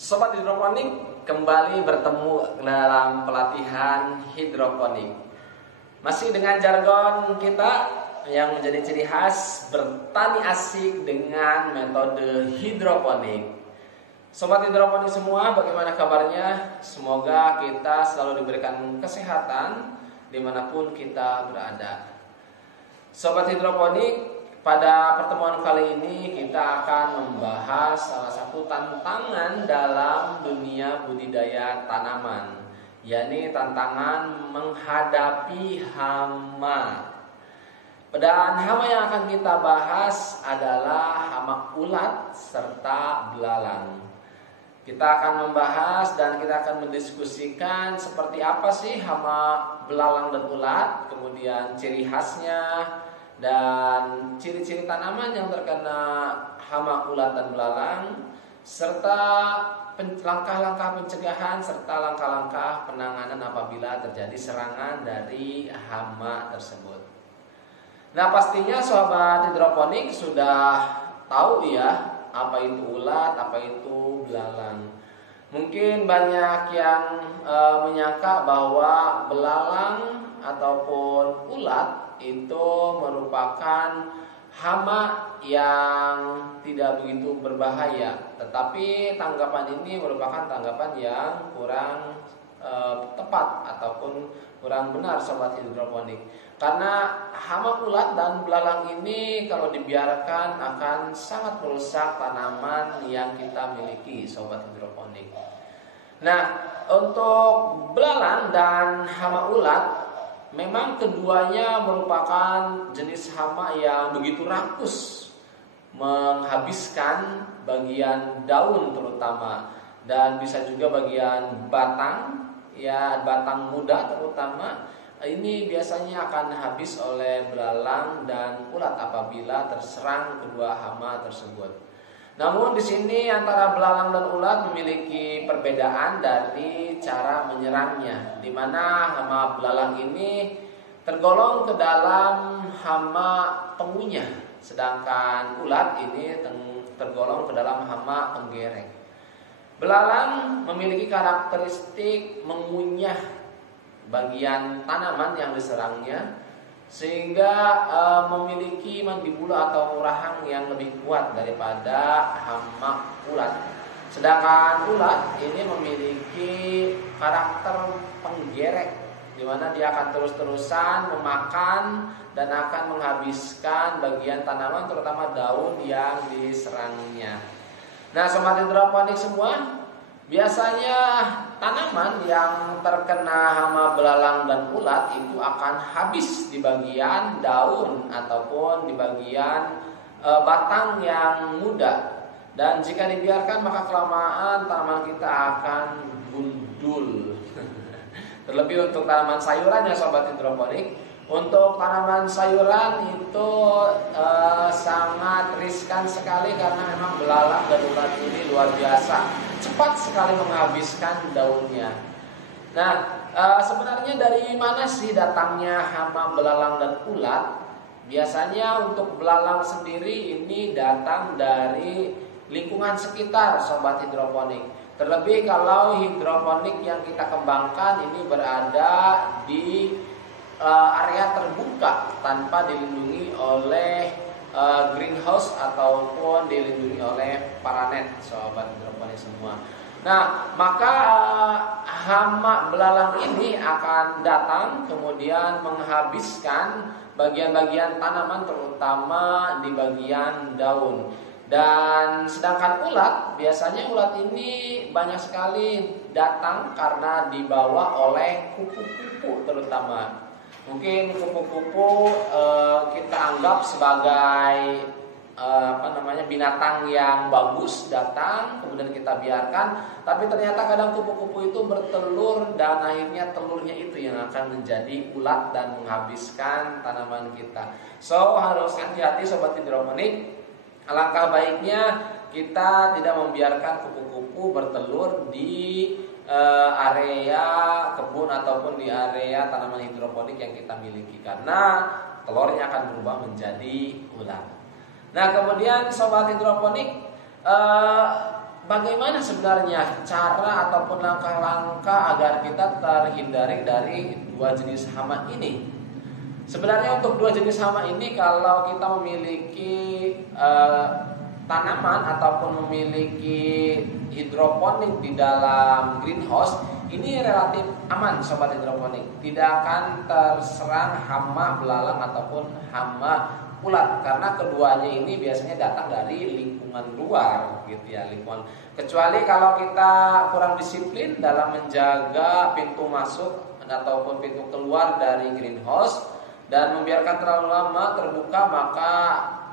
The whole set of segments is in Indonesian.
Sobat hidroponik, kembali bertemu dalam pelatihan hidroponik. Masih dengan jargon kita yang menjadi ciri khas bertani asik dengan metode hidroponik. Sobat hidroponik semua, bagaimana kabarnya? Semoga kita selalu diberikan kesehatan dimanapun kita berada. Sobat hidroponik, pada pertemuan kali ini kita akan membahas salah satu tantangan dalam dunia budidaya tanaman, yakni tantangan menghadapi hama. Dan hama yang akan kita bahas adalah hama ulat serta belalang. Kita akan membahas dan kita akan mendiskusikan seperti apa sih hama belalang dan ulat, kemudian ciri khasnya, dan ciri-ciri tanaman yang terkena hama ulat dan belalang, serta langkah-langkah pencegahan serta langkah-langkah penanganan apabila terjadi serangan dari hama tersebut. Nah, pastinya sobat hidroponik sudah tahu ya apa itu ulat, apa itu belalang. Mungkin banyak yang menyangka bahwa belalang ataupun ulat itu merupakan hama yang tidak begitu berbahaya, tetapi tanggapan ini merupakan tanggapan yang kurang tepat ataupun kurang benar sobat hidroponik, karena hama ulat dan belalang ini kalau dibiarkan akan sangat merusak tanaman yang kita miliki sobat hidroponik. Nah, untuk belalang dan hama ulat, memang keduanya merupakan jenis hama yang begitu rakus, menghabiskan bagian daun terutama, dan bisa juga bagian batang, ya batang muda terutama. Ini biasanya akan habis oleh belalang dan ulat apabila terserang kedua hama tersebut. Namun di sini antara belalang dan ulat memiliki perbedaan dari cara menyerangnya, di mana hama belalang ini tergolong ke dalam hama pengunyah, sedangkan ulat ini tergolong ke dalam hama penggerek. Belalang memiliki karakteristik mengunyah bagian tanaman yang diserangnya, sehingga memiliki mandibula atau rahang yang lebih kuat daripada hama ulat. Sedangkan ulat ini memiliki karakter penggerek, di mana dia akan terus-terusan memakan dan akan menghabiskan bagian tanaman, terutama daun yang diserangnya. Nah, sobat hidroponik semua, biasanya tanaman yang terkena hama belalang dan ulat itu akan habis di bagian daun ataupun di bagian batang yang muda. Dan jika dibiarkan maka kelamaan tanaman kita akan gundul. Terlebih untuk tanaman sayuran ya sobat hidroponik. Untuk tanaman sayuran itu sangat riskan sekali, karena memang belalang dan ulat ini luar biasa cepat sekali menghabiskan daunnya. Nah, sebenarnya dari mana sih datangnya hama belalang dan ulat? Biasanya untuk belalang sendiri ini datang dari lingkungan sekitar sobat hidroponik. Terlebih kalau hidroponik yang kita kembangkan ini berada di area terbuka tanpa dilindungi oleh greenhouse ataupun dilindungi oleh paranet sobat hidroponik semua. Nah, maka hama belalang ini akan datang kemudian menghabiskan bagian-bagian tanaman, terutama di bagian daun. Dan sedangkan ulat, biasanya ulat ini banyak sekali datang karena dibawa oleh kupu-kupu terutama. Mungkin kupu-kupu kita anggap sebagai binatang yang bagus datang, kemudian kita biarkan, tapi ternyata kadang kupu-kupu itu bertelur dan akhirnya telurnya itu yang akan menjadi ulat dan menghabiskan tanaman kita. So, harus hati-hati sobat hidroponik. Alangkah baiknya kita tidak membiarkan kupu-kupu bertelur di area kebun ataupun di area tanaman hidroponik yang kita miliki, karena telurnya akan berubah menjadi ulat. Nah, kemudian sobat hidroponik, bagaimana sebenarnya cara ataupun langkah-langkah agar kita terhindari dari dua jenis hama ini? Sebenarnya untuk dua jenis hama ini, kalau kita memiliki tanaman ataupun memiliki hidroponik di dalam greenhouse, ini relatif aman sobat hidroponik. Tidak akan terserang hama belalang ataupun hama ulat, karena keduanya ini biasanya datang dari lingkungan luar gitu ya, lingkungan. Kecuali kalau kita kurang disiplin dalam menjaga pintu masuk ataupun pintu keluar dari greenhouse dan membiarkan terlalu lama terbuka, maka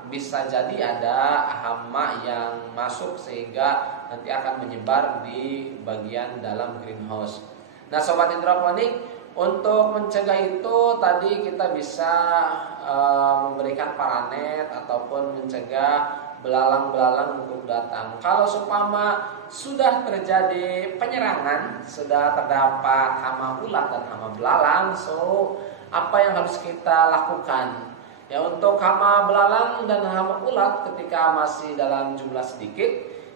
bisa jadi ada hama yang masuk sehingga nanti akan menyebar di bagian dalam greenhouse. Nah sobat hidroponik, untuk mencegah itu tadi kita bisa memberikan paranet ataupun mencegah belalang-belalang untuk datang. Kalau seumpama sudah terjadi penyerangan, sudah terdapat hama ulat dan hama belalang, apa yang harus kita lakukan? Ya, untuk hama belalang dan hama ulat ketika masih dalam jumlah sedikit,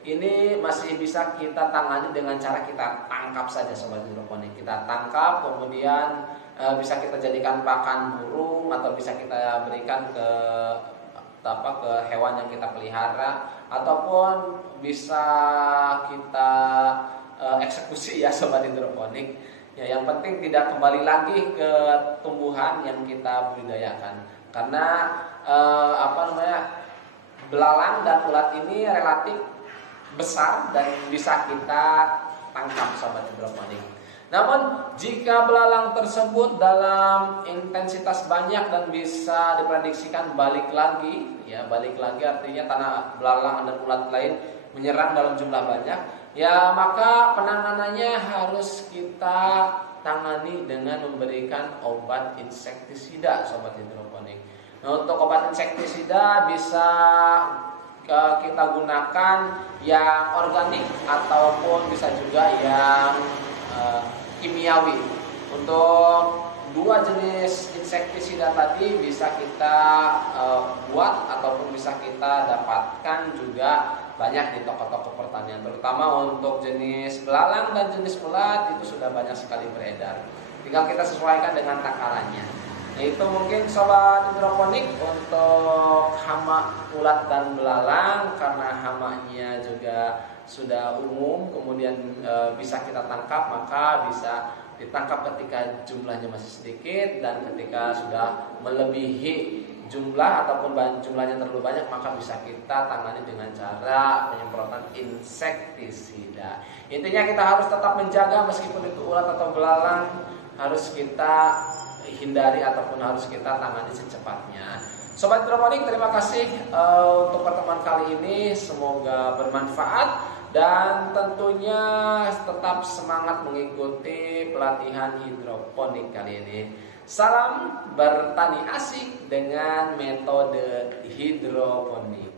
ini masih bisa kita tangani dengan cara kita tangkap saja sobat hidroponik. Kita tangkap, kemudian bisa kita jadikan pakan burung atau bisa kita berikan ke hewan yang kita pelihara, ataupun bisa kita eksekusi ya sobat hidroponik. Ya, yang penting tidak kembali lagi ke tumbuhan yang kita budidayakan. Karena belalang dan ulat ini relatif besar dan bisa kita tangkap sobat hidroponik. Namun jika belalang tersebut dalam intensitas banyak dan bisa diprediksikan balik lagi artinya tanah belalang dan ulat lain menyerang dalam jumlah banyak, ya maka penanganannya harus kita tangani dengan memberikan obat insektisida sobat hidroponik. Nah, untuk obat insektisida bisa kita gunakan yang organik ataupun bisa juga yang kimiawi. Untuk dua jenis insektisida tadi bisa kita buat ataupun bisa kita dapatkan juga banyak di toko-toko pertanian, terutama untuk jenis belalang dan jenis ulat itu sudah banyak sekali beredar. Tinggal kita sesuaikan dengan takarannya. Nah, itu mungkin sobat hidroponik untuk hama ulat dan belalang, karena hamanya juga sudah umum, kemudian bisa kita tangkap, maka bisa ditangkap ketika jumlahnya masih sedikit, dan ketika sudah melebihi jumlah ataupun jumlahnya terlalu banyak, maka bisa kita tangani dengan cara penyemprotan insektisida. Intinya kita harus tetap menjaga, meskipun itu ulat atau belalang harus kita hindari ataupun harus kita tangani secepatnya. Sobat hidroponik, terima kasih untuk pertemuan kali ini, semoga bermanfaat dan tentunya tetap semangat mengikuti pelatihan hidroponik kali ini. Salam bertani asik dengan metode hidroponik.